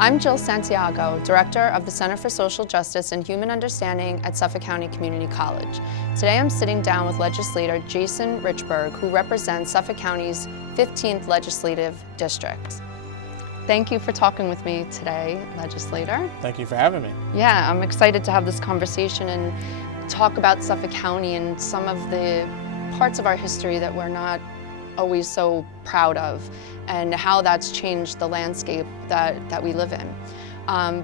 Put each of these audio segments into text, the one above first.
I'm Jill Santiago, Director of the Center for Social Justice and Human Understanding at Suffolk County Community College. Today I'm sitting down with Legislator Jason Richburg, who represents Suffolk County's 15th Legislative District. Thank you for talking with me today, Legislator. Thank you for having me. Yeah, I'm excited to have this conversation and talk about Suffolk County and some of the parts of our history that we're not always so proud of, and how that's changed the landscape that we live in.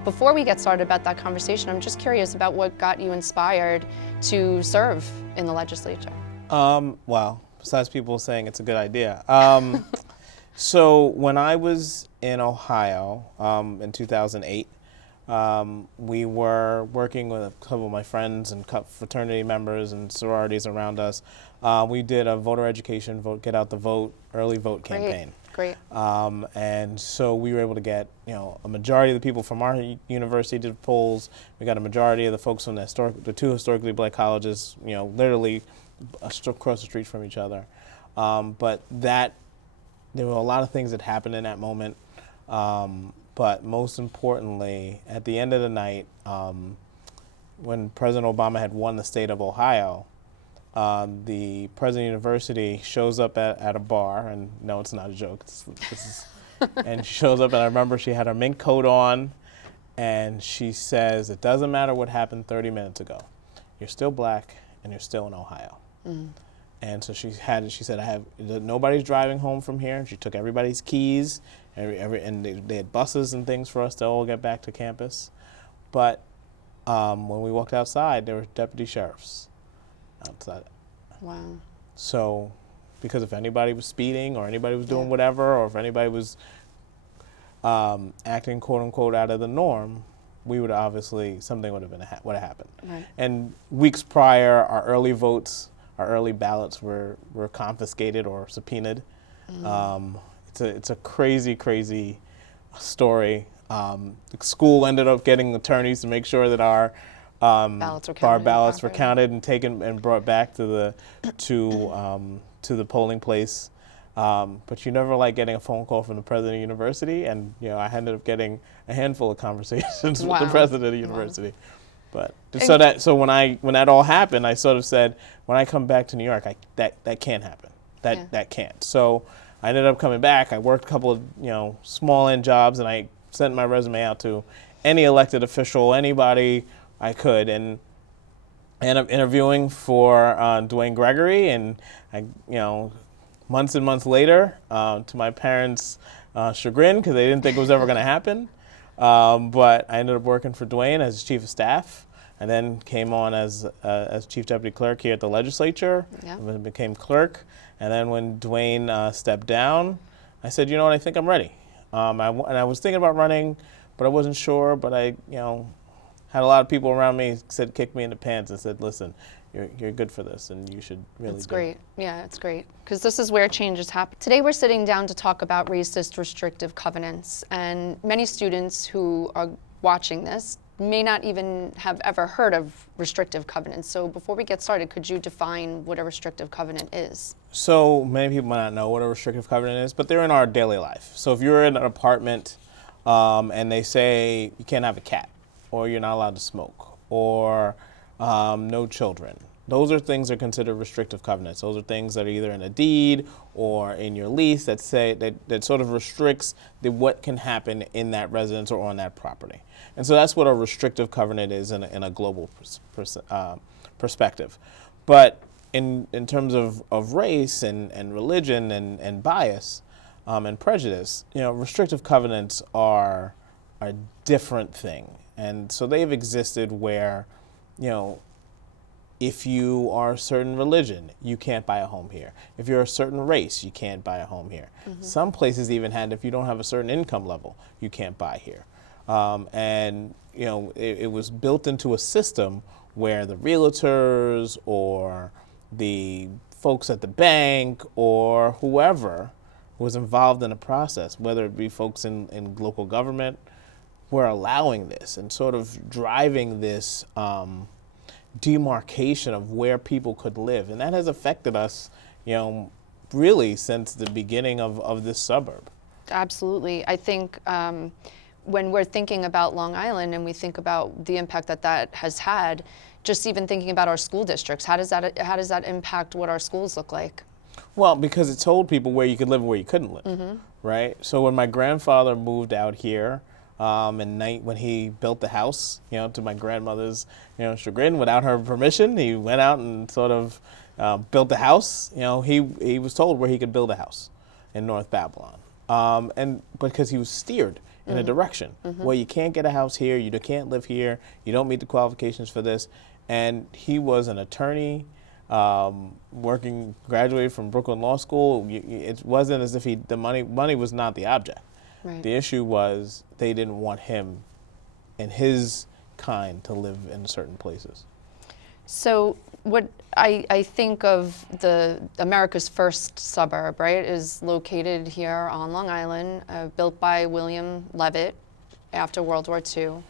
Before we get started about that conversation, I'm just curious about what got you inspired to serve in the legislature. Well, besides people saying it's a good idea. So when I was in Ohio in 2008, we were working with a couple of my friends and fraternity members and sororities around us. We did a voter education, get out the vote, early vote campaign. Great. And so we were able to get, a majority of the people from our university did polls. We got a majority of the folks from the two historically black colleges, literally across the street from each other. But there were a lot of things that happened in that moment. But most importantly, at the end of the night, when President Obama had won the state of Ohio, the president of the university shows up at a bar, and no, it's not a joke. And she shows up, and I remember she had her mink coat on, and she says, "It doesn't matter what happened 30 minutes ago. You're still black, and you're still in Ohio." Mm. And so she said, nobody's driving home from here. She took everybody's keys, and they had buses and things for us to all get back to campus. But when we walked outside, there were deputy sheriffs outside. Wow. So, because if anybody was speeding or anybody was doing whatever, or if anybody was acting quote unquote out of the norm, we would obviously, something would have happened. Right. And weeks prior, our early ballots were confiscated or subpoenaed. It's a crazy story. The school ended up getting attorneys to make sure that our ballots were counted and taken and brought back to the polling place. But you never like getting a phone call from the president of the university, and I ended up getting a handful of conversations with the president of the university. But so when that all happened, I sort of said, when I come back to New York, that can't happen. That can't. So I ended up coming back. I worked a couple of small end jobs, and I sent my resume out to any elected official, anybody I could, and I ended up interviewing for Dwayne Gregory, and months and months later, to my parents' chagrin, because they didn't think it was ever going to happen. But I ended up working for Dwayne as chief of staff, and then came on as chief deputy clerk here at the legislature. Yeah. And became clerk. And then when Dwayne stepped down, I said, what, I think I'm ready. And I was thinking about running, but I wasn't sure. But I, had a lot of people around me kicked me in the pants and said, listen, you're good for this, and you should really do it. It's great. Yeah, it's great. Because this is where changes happen. Today we're sitting down to talk about racist restrictive covenants. And many students who are watching this may not even have ever heard of restrictive covenants. So before we get started, could you define what a restrictive covenant is? So many people might not know what a restrictive covenant is, but they're in our daily life. So if you're in an apartment and they say you can't have a cat, or you're not allowed to smoke, or no children. Those are things that are considered restrictive covenants. Those are things that are either in a deed or in your lease that say that sort of restricts what can happen in that residence or on that property. And so that's what a restrictive covenant is in a global perspective. But in terms of race and religion and bias and prejudice, restrictive covenants are a different thing. And so they've existed where, if you are a certain religion, you can't buy a home here. If you're a certain race, you can't buy a home here. Mm-hmm. Some places even had, if you don't have a certain income level, you can't buy here. It was built into a system where the realtors or the folks at the bank or whoever was involved in the process, whether it be folks in local government, were allowing this and sort of driving this demarcation of where people could live. And that has affected us, really since the beginning of this suburb. Absolutely. I think when we're thinking about Long Island and we think about the impact that that has had, just even thinking about our school districts, how does that impact what our schools look like? Well, because it told people where you could live and where you couldn't live, right? So when my grandfather moved out here, when he built the house, to my grandmother's, chagrin, without her permission, he went out and sort of built the house. He was told where he could build a house in North Babylon, and because he was steered in a direction. Well, you can't get a house here. You can't live here. You don't meet the qualifications for this. And he was an attorney, graduated from Brooklyn Law School. It wasn't as if the money was not the object. Right. The issue was they didn't want him and his kind to live in certain places. So what I think of America's first suburb, right, is located here on Long Island, built by William Levitt after World War II,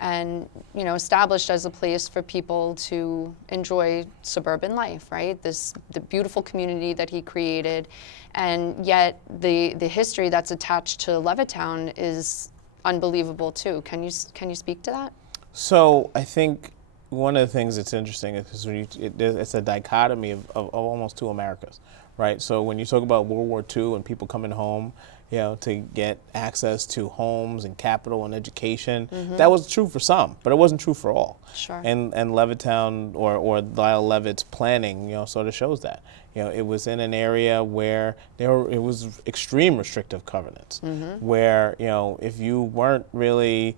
and established as a place for people to enjoy suburban life, right? The beautiful community that he created, and yet the history that's attached to Levittown is unbelievable too. Can you speak to that? So I think one of the things that's interesting is it's a dichotomy of almost two Americas, right? So when you talk about World War II and people coming home, to get access to homes and capital and education, that was true for some, but it wasn't true for all. Sure. And Levittown or Lyle Levitt's planning, sort of shows that. It was in an area where it was extreme restrictive covenants, where if you weren't really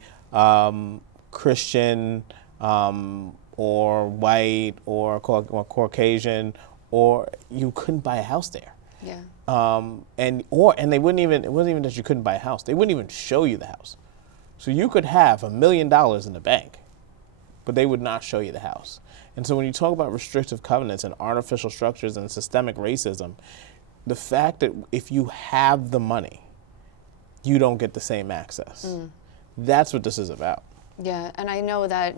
Christian or white or Caucasian, or you couldn't buy a house there. Yeah. And they wouldn't even, it wasn't even that you couldn't buy a house. They wouldn't even show you the house. So you could have $1 million in the bank, but they would not show you the house. And so when you talk about restrictive covenants and artificial structures and systemic racism, the fact that if you have the money, you don't get the same access. That's what this is about. Yeah, and I know that,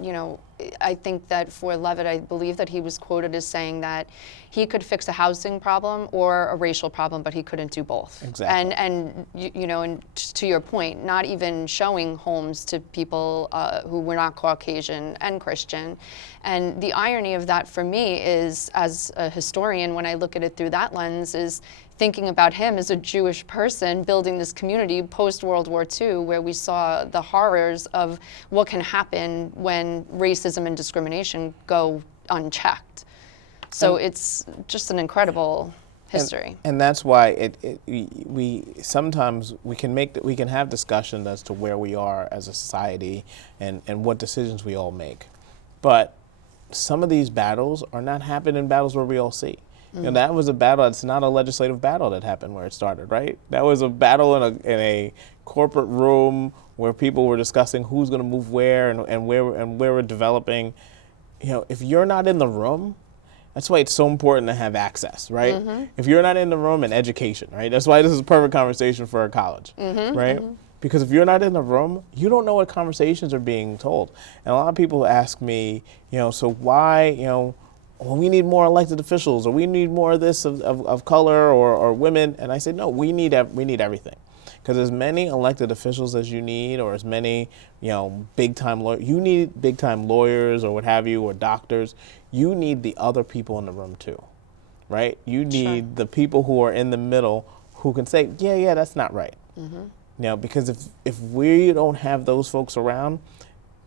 I think that for Levitt, I believe that he was quoted as saying that he could fix a housing problem or a racial problem, but he couldn't do both. Exactly. And to your point, not even showing homes to people who were not Caucasian and Christian. And the irony of that for me is, as a historian, when I look at it through that lens, is thinking about him as a Jewish person building this community post-World War II, where we saw the horrors of what can happen when racism and discrimination go unchecked. So it's just an incredible history. And that's why we sometimes we can have discussions as to where we are as a society and what decisions we all make. But some of these battles are not happening battles where we all see. That was a battle. It's not a legislative battle that happened where it started, right? That was a battle in a corporate room where people were discussing who's going to move where and where we're developing. If you're not in the room, that's why it's so important to have access, right? If you're not in the room, and education, right? That's why this is a perfect conversation for a college, right? Because if you're not in the room, you don't know what conversations are being told. And a lot of people ask me, so why, well, we need more elected officials, or we need more of this of color or women. And I say, no, we need everything. Because as many elected officials as you need, or as many, big-time lawyers, you need big-time lawyers or what have you, or doctors. You need the other people in the room too, right? You need the people who are in the middle who can say, yeah, that's not right. Because if we don't have those folks around,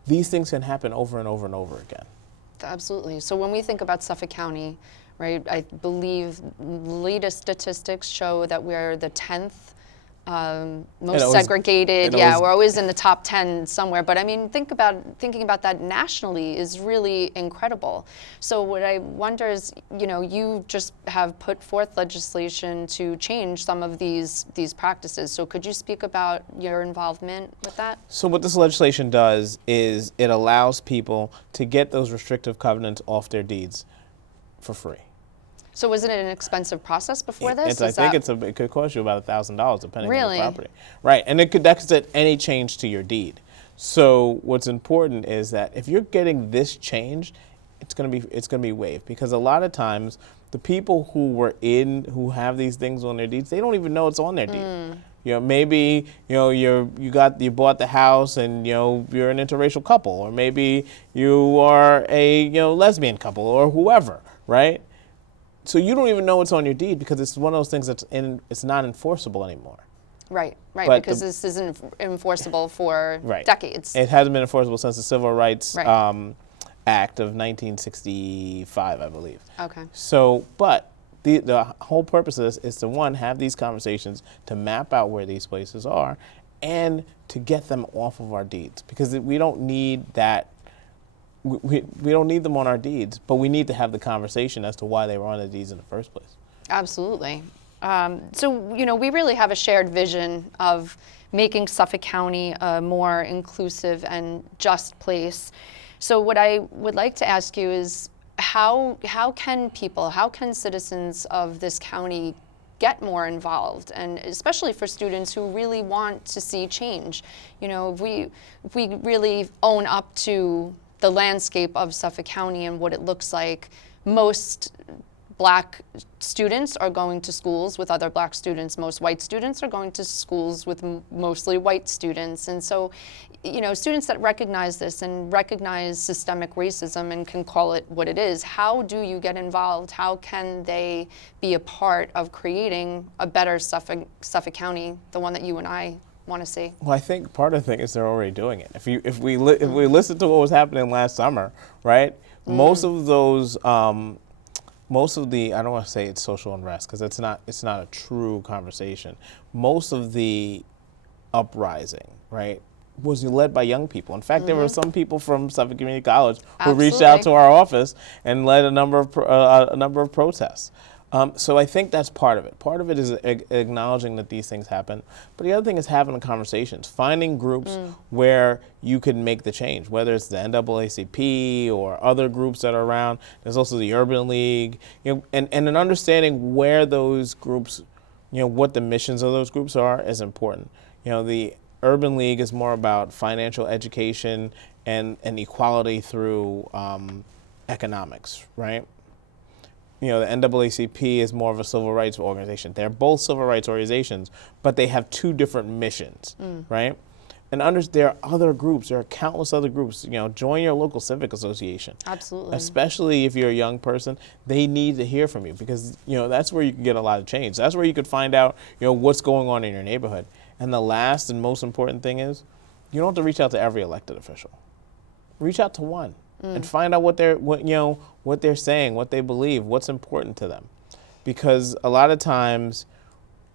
these things can happen over and over and over again. Absolutely. So when we think about Suffolk County, right, I believe latest statistics show that we're the 10th most segregated. We're always in the top 10 somewhere. But I mean, thinking about that nationally is really incredible. So what I wonder is, you just have put forth legislation to change some of these practices. So could you speak about your involvement with that? So what this legislation does is it allows people to get those restrictive covenants off their deeds for free. So wasn't it an expensive process before this? I think it could cost you about $1,000 depending on the property. Really? Right, and that's at any change to your deed. So what's important is that if you're getting this changed, it's going to be waived, because a lot of times the people who have these things on their deeds, they don't even know it's on their deed. Maybe you bought the house and you're an interracial couple, or maybe you are a lesbian couple or whoever, right? So you don't even know what's on your deed because it's one of those things it's not enforceable anymore. Right, But because this isn't enforceable for Right. decades. It hasn't been enforceable since the Civil Rights Right. Act of 1965, I believe. Okay. So, but the whole purpose of this is to, one, have these conversations, to map out where these places are, and to get them off of our deeds. Because we don't need that, we don't need them on our deeds, but we need to have the conversation as to why they were on the deeds in the first place. Absolutely. So, we really have a shared vision of making Suffolk County a more inclusive and just place. So what I would like to ask you is, how can citizens of this county get more involved, and especially for students who really want to see change? If we really own up to the landscape of Suffolk County and what it looks like, most Black students are going to schools with other Black students. Most white students are going to schools with mostly white students. And so, students that recognize this and recognize systemic racism and can call it what it is, how do you get involved? How can they be a part of creating a better Suffolk County, the one that you and I want to see? Well, I think part of the thing is they're already doing it. If we listen to what was happening last summer, right? Most of those, most of the, I don't want to say it's social unrest because it's not a true conversation. Most of the uprising, right, was led by young people. In fact, there were some people from Suffolk Community College who reached out to our office and led a number of protests. So I think that's part of it. Part of it is acknowledging that these things happen. But the other thing is having the conversations, finding groups where you can make the change, whether it's the NAACP or other groups that are around. There's also the Urban League, and an understanding where those groups, what the missions of those groups are is important. The Urban League is more about financial education and equality through economics, right? The NAACP is more of a civil rights organization. They're both civil rights organizations, but they have two different missions, right? And there are other groups. There are countless other groups. Join your local civic association. Absolutely. Especially if you're a young person, they need to hear from you because that's where you can get a lot of change. That's where you could find out what's going on in your neighborhood. And the last and most important thing is, you don't have to reach out to every elected official. Reach out to one. And find out what they're saying, what they believe, what's important to them. Because a lot of times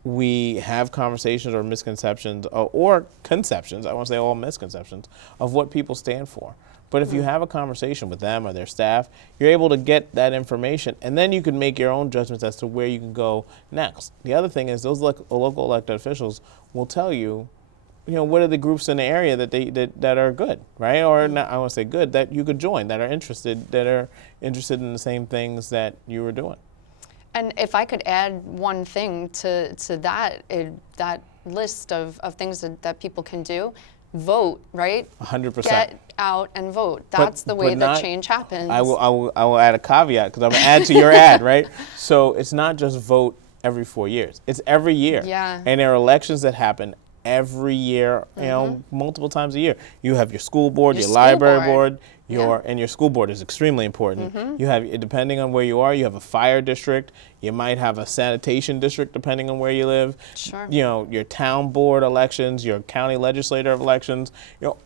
we have conversations or misconceptions or conceptions, I won't say all misconceptions, of what people stand for. But if you have a conversation with them or their staff, you're able to get that information, and then you can make your own judgments as to where you can go next. The other thing is those local elected officials will tell you, what are the groups in the area that are good, right? Or not, I want to say good, that you could join, that are interested in the same things that you were doing. And if I could add one thing to that list of things that people can do, vote, right? 100%. Get out and vote. That's the way that change happens. I will add a caveat because I'm going to add to your ad, right? So it's not just vote every 4 years. It's every year. Yeah. And there are elections that happen every year, multiple times a year. You have your school board, your library board, and your school board is extremely important. You have, depending on where you are, you have a fire district. You might have a sanitation district depending on where you live. Sure. Your town board elections, your county legislator elections.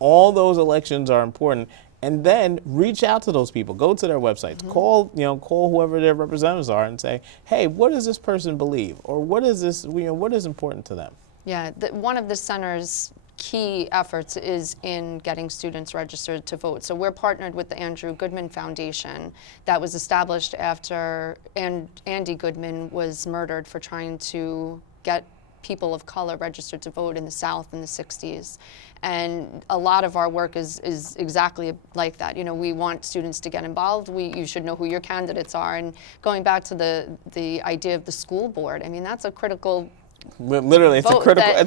All those elections are important. And then reach out to those people. Go to their websites. Call whoever their representatives are and say, hey, what does this person believe? Or what is this? What is important to them? Yeah, one of the center's key efforts is in getting students registered to vote. So we're partnered with the Andrew Goodman Foundation that was established after Andy Goodman was murdered for trying to get people of color registered to vote in the South in the 60s. And a lot of our work is exactly like that. We want students to get involved. You should know who your candidates are. And going back to the idea of the school board, I mean, that's a critical Literally, it's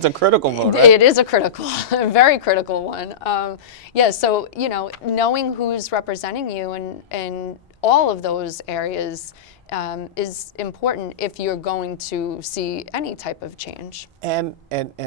a critical vote, right? It is a a very critical one. So, knowing who's representing you in all of those areas is important if you're going to see any type of change. And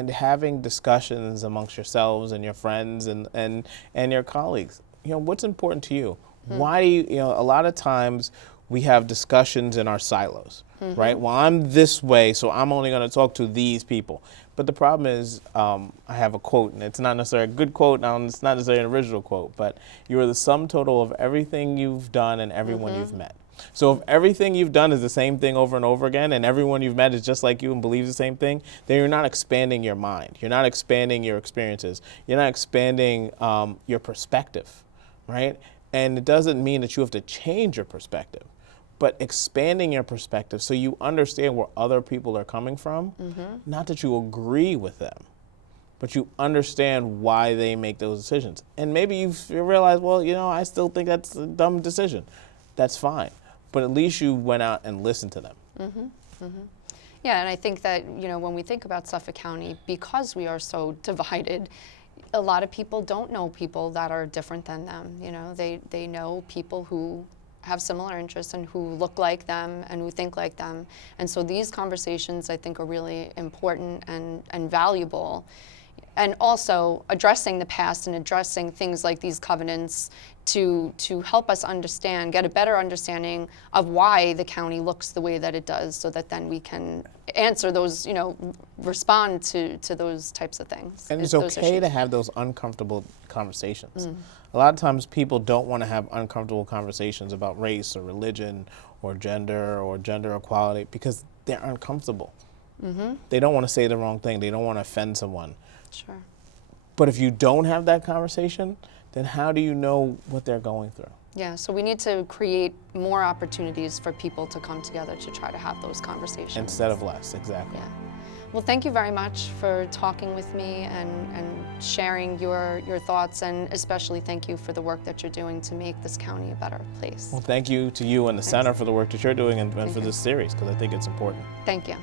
having discussions amongst yourselves and your friends and your colleagues. You know, what's important to you? Why do you know, a lot of times we have discussions in our silos, right? Well, I'm this way, so I'm only going to talk to these people. But the problem is, I have a quote, and it's not necessarily a good quote, and it's not necessarily an original quote, but you are the sum total of everything you've done and everyone you've met. So if everything you've done is the same thing over and over again, and everyone you've met is just like you and believes the same thing, then you're not expanding your mind. You're not expanding your experiences. You're not expanding your perspective, right? And it doesn't mean that you have to change your perspective, but expanding your perspective so you understand where other people are coming from, not that you agree with them, but you understand why they make those decisions. And maybe you realize, well, you know, I still think that's a dumb decision. That's fine. But at least you went out and listened to them. Yeah, and I think that, you know, when we think about Suffolk County, because we are so divided, a lot of people don't know people that are different than them. You know, they know people who have similar interests and who look like them and who think like them. And so these conversations, I think, are really important and valuable. And also addressing the past and addressing things like these covenants to help us understand, get a better understanding of why the county looks the way that it does, so that then we can answer those, you know, respond to those types of things. And it's okay to have those uncomfortable conversations. A lot of times people don't want to have uncomfortable conversations about race or religion or gender equality because they're uncomfortable. They don't want to say the wrong thing. They don't want to offend someone. Sure. But if you don't have that conversation, then how do you know what they're going through? Yeah, so we need to create more opportunities for people to come together to try to have those conversations. Instead of less, exactly. Yeah. Well, thank you very much for talking with me and sharing your thoughts, and especially thank you for the work that you're doing to make this county a better place. Well, thank you to you and the Center for the work that you're doing and for this series, because I think it's important. Thank you.